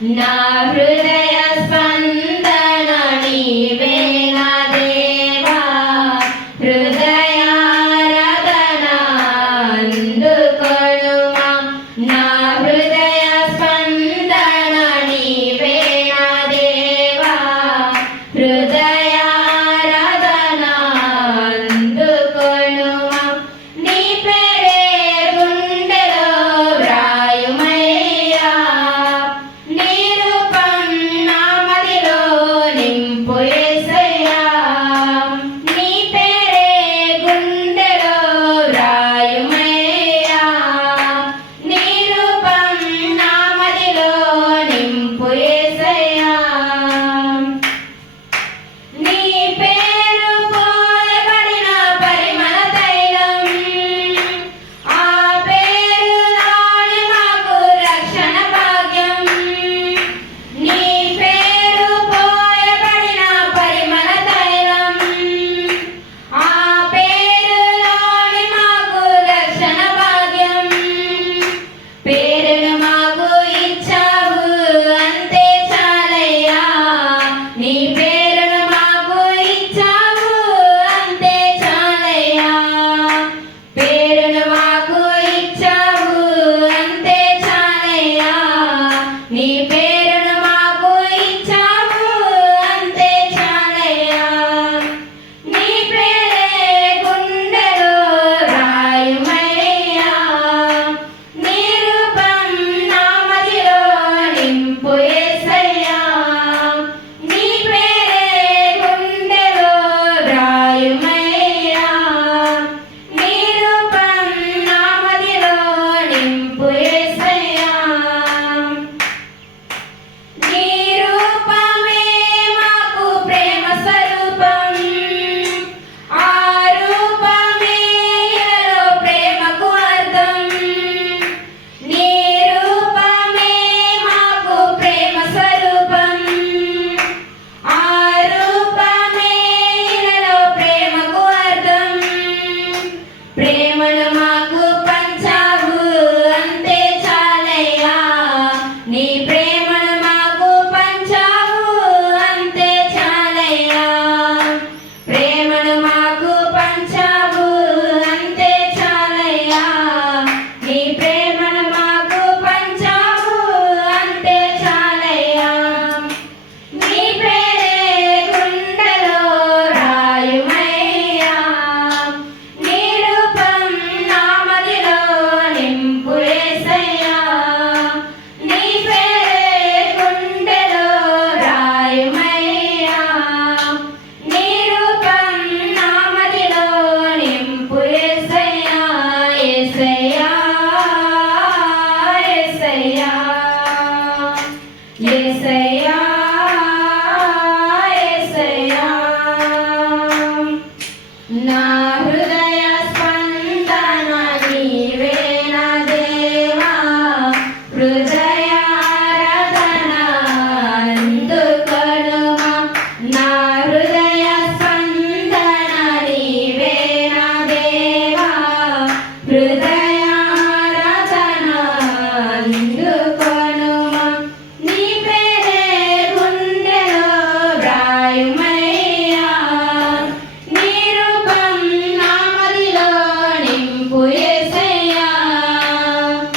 No. போய் ఏసయ్యా.